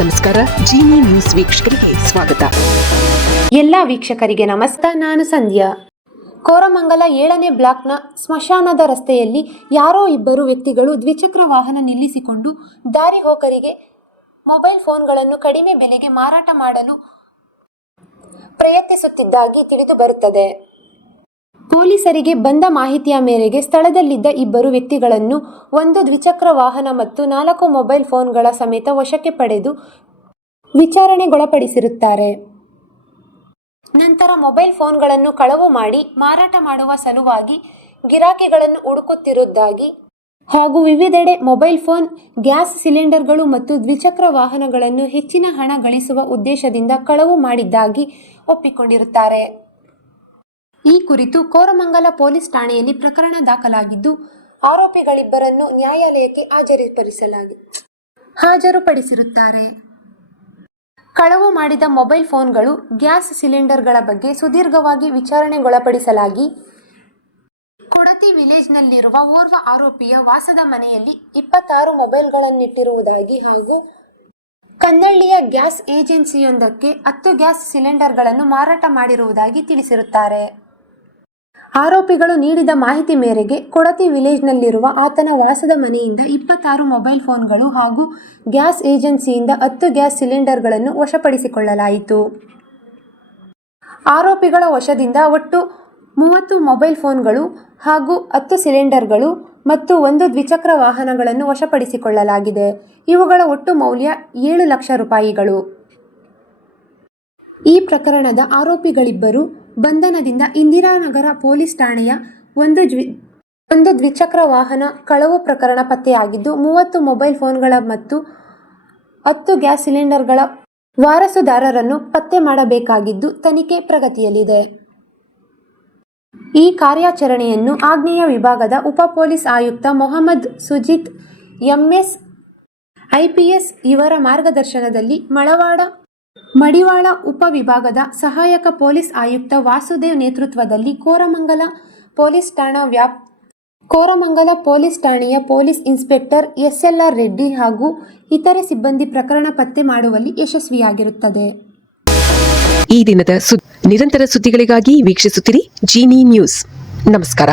ನಮಸ್ಕಾರ. ಜೀನಿ ನ್ಯೂಸ್ ವೀಕ್ಷಕರಿಗೆ ಸ್ವಾಗತ. ಎಲ್ಲ ವೀಕ್ಷಕರಿಗೆ ನಮಸ್ಕಾರ. ನಾನು ಸಂಧ್ಯಾ. ಕೋರಮಂಗಲ 7ನೇ ಬ್ಲಾಕ್ನ ಸ್ಮಶಾನದ ರಸ್ತೆಯಲ್ಲಿ ಯಾರೋ ಇಬ್ಬರು ವ್ಯಕ್ತಿಗಳು ದ್ವಿಚಕ್ರ ವಾಹನ ನಿಲ್ಲಿಸಿಕೊಂಡು ದಾರಿ ಹೋಕರಿಗೆ ಮೊಬೈಲ್ ಫೋನ್ಗಳನ್ನು ಕಡಿಮೆ ಬೆಲೆಗೆ ಮಾರಾಟ ಮಾಡಲು ಪ್ರಯತ್ನಿಸುತ್ತಿದ್ದಾಗಿ ತಿಳಿದು ಬರುತ್ತದೆ. ಪೊಲೀಸರಿಗೆ ಬಂದ ಮಾಹಿತಿಯ ಮೇರೆಗೆ ಸ್ಥಳದಲ್ಲಿದ್ದ ಇಬ್ಬರು ವ್ಯಕ್ತಿಗಳನ್ನು ಒಂದು ದ್ವಿಚಕ್ರ ವಾಹನ ಮತ್ತು 4 ಮೊಬೈಲ್ ಫೋನ್ಗಳ ಸಮೇತ ವಶಕ್ಕೆ ಪಡೆದು ವಿಚಾರಣೆಗೊಳಪಡಿಸಿರುತ್ತಾರೆ. ನಂತರ ಮೊಬೈಲ್ ಫೋನ್ಗಳನ್ನು ಕಳವು ಮಾಡಿ ಮಾರಾಟ ಮಾಡುವ ಸಲುವಾಗಿ ಗಿರಾಕಿಗಳನ್ನು ಹುಡುಕುತ್ತಿರುವುದಾಗಿ ಹಾಗೂ ವಿವಿಧೆಡೆ ಮೊಬೈಲ್ ಫೋನ್, ಗ್ಯಾಸ್ ಸಿಲಿಂಡರ್ಗಳು ಮತ್ತು ದ್ವಿಚಕ್ರ ವಾಹನಗಳನ್ನು ಹೆಚ್ಚಿನ ಹಣ ಗಳಿಸುವ ಉದ್ದೇಶದಿಂದ ಕಳವು ಮಾಡಿದ್ದಾಗಿ ಒಪ್ಪಿಕೊಂಡಿರುತ್ತಾರೆ. ಈ ಕುರಿತು ಕೋರಮಂಗಲ ಪೊಲೀಸ್ ಠಾಣೆಯಲ್ಲಿ ಪ್ರಕರಣ ದಾಖಲಾಗಿದ್ದು, ಆರೋಪಿಗಳಿಬ್ಬರನ್ನು ನ್ಯಾಯಾಲಯಕ್ಕೆ ಹಾಜರುಪಡಿಸಿರುತ್ತಾರೆ. ಕಳವು ಮಾಡಿದ ಮೊಬೈಲ್ ಫೋನ್ಗಳು, ಗ್ಯಾಸ್ ಸಿಲಿಂಡರ್ಗಳ ಬಗ್ಗೆ ಸುದೀರ್ಘವಾಗಿ ವಿಚಾರಣೆಗೊಳಪಡಿಸಲಾಗಿ ಕೊಡತಿ ವಿಲೇಜ್ನಲ್ಲಿರುವ ಓರ್ವ ಆರೋಪಿಯ ವಾಸದ ಮನೆಯಲ್ಲಿ 26 ಮೊಬೈಲ್ಗಳನ್ನಿಟ್ಟಿರುವುದಾಗಿ ಹಾಗೂ ಕನ್ನಳ್ಳಿಯ ಗ್ಯಾಸ್ ಏಜೆನ್ಸಿಯೊಂದಕ್ಕೆ 10 ಗ್ಯಾಸ್ ಸಿಲಿಂಡರ್ಗಳನ್ನು ಮಾರಾಟ ಮಾಡಿರುವುದಾಗಿ ತಿಳಿಸಿರುತ್ತಾರೆ. ಆರೋಪಿಗಳು ನೀಡಿದ ಮಾಹಿತಿ ಮೇರೆಗೆ ಕೊಡತಿ ವಿಲೇಜ್ನಲ್ಲಿರುವ ಆತನ ವಾಸದ ಮನೆಯಿಂದ 26 ಮೊಬೈಲ್ ಫೋನ್ಗಳು ಹಾಗೂ ಗ್ಯಾಸ್ ಏಜೆನ್ಸಿಯಿಂದ 10 ಗ್ಯಾಸ್ ಸಿಲಿಂಡರ್ಗಳನ್ನು ವಶಪಡಿಸಿಕೊಳ್ಳಲಾಯಿತು. ಆರೋಪಿಗಳ ವಶದಿಂದ ಒಟ್ಟು 30 ಮೊಬೈಲ್ ಫೋನ್ಗಳು ಹಾಗೂ 10 ಸಿಲಿಂಡರ್ಗಳು ಮತ್ತು 1 ದ್ವಿಚಕ್ರ ವಾಹನಗಳನ್ನು ವಶಪಡಿಸಿಕೊಳ್ಳಲಾಗಿದೆ. ಇವುಗಳ ಒಟ್ಟು ಮೌಲ್ಯ 7 ಲಕ್ಷ ರೂಪಾಯಿಗಳು. ಈ ಪ್ರಕರಣದ ಆರೋಪಿಗಳಿಬ್ಬರು ಬಂಧನದಿಂದ ಇಂದಿರಾನಗರ ಪೊಲೀಸ್ ಠಾಣೆಯ ಒಂದು ದ್ವಿಚಕ್ರ ವಾಹನ ಕಳವು ಪ್ರಕರಣ ಪತ್ತೆಯಾಗಿದ್ದು, 30 ಮೊಬೈಲ್ ಫೋನ್ಗಳ ಮತ್ತು 10 ಗ್ಯಾಸ್ ಸಿಲಿಂಡರ್ಗಳ ವಾರಸುದಾರರನ್ನು ಪತ್ತೆ ಮಾಡಬೇಕಾಗಿದ್ದು ತನಿಖೆ ಪ್ರಗತಿಯಲ್ಲಿದೆ. ಈ ಕಾರ್ಯಾಚರಣೆಯನ್ನು ಆಗ್ನೇಯ ವಿಭಾಗದ ಉಪ ಪೊಲೀಸ್ ಆಯುಕ್ತ ಮೊಹಮ್ಮದ್ ಸುಜಿತ್ ಎಂಎಸ್ IPS ಇವರ ಮಾರ್ಗದರ್ಶನದಲ್ಲಿ ಮಡಿವಾಳ ಉಪವಿಭಾಗದ ಸಹಾಯಕ ಪೊಲೀಸ್ ಆಯುಕ್ತ ವಾಸುದೇವ್ ನೇತೃತ್ವದಲ್ಲಿ ಕೋರಮಂಗಲ ಪೊಲೀಸ್ ಠಾಣೆಯ ಪೊಲೀಸ್ ಇನ್ಸ್ಪೆಕ್ಟರ್ SLR ರೆಡ್ಡಿ ಹಾಗೂ ಇತರೆ ಸಿಬ್ಬಂದಿ ಪ್ರಕರಣ ಪತ್ತೆ ಮಾಡುವಲ್ಲಿ ಯಶಸ್ವಿಯಾಗಿರುತ್ತದೆ. ಈ ದಿನದ ನಿರಂತರ ಸುದ್ದಿಗಳಿಗಾಗಿ ವೀಕ್ಷಿಸುತ್ತಿರಿ ಜೀನಿ ನ್ಯೂಸ್. ನಮಸ್ಕಾರ.